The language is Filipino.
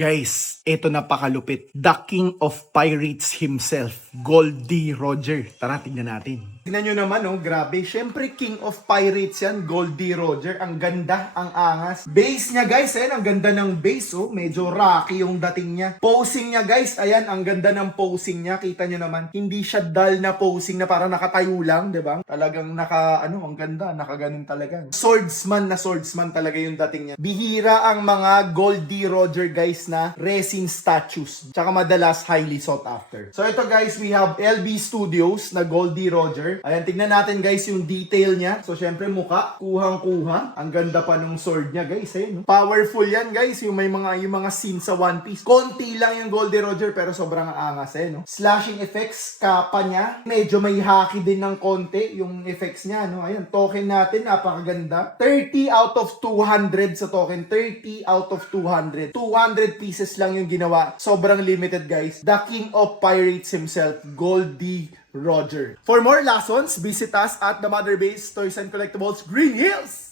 Guys, eto napakalupit. The King of Pirates himself, Goldie Roger. Tara, tignan natin. Tignan nyo naman, oh, grabe. Siyempre, King of Pirates yan, Goldie Roger. Ang ganda, ang angas. Base niya, guys, ayan, ang ganda ng base, oh. Medyo rocky yung dating niya. Posing niya, guys, ayan, ang ganda ng posing niya. Kita nyo naman, hindi siya dull na posing na parang nakatayo lang, di ba? Talagang ang ganda, nakaganon talaga. Swordsman na swordsman talaga yung dating niya. Bihira ang mga Goldie Roger, guys, na resin statues. Tsaka madalas highly sought after. So ito, guys, we have LB Studios na Goldie Roger. Ayan, tignan natin, guys, yung detail niya. So syempre mukha, kuhang-kuha. Ang ganda pa nung sword niya, guys. Ayun, no? Powerful yan, guys. Yung mga scene sa One Piece. Konti lang yung Goldie Roger pero sobrang angas, no? Slashing effects, kapa niya. Medyo may haki din ng konti yung effects niya, no? Ayan, token natin, napakaganda. 30 out of 200 sa token. 30 out of 200. 200 pieces lang yung ginawa. Sobrang limited, guys. The King of Pirates himself, Goldie Roger. For more lessons, visit us at the Mother Base Toys and Collectibles, Green Hills!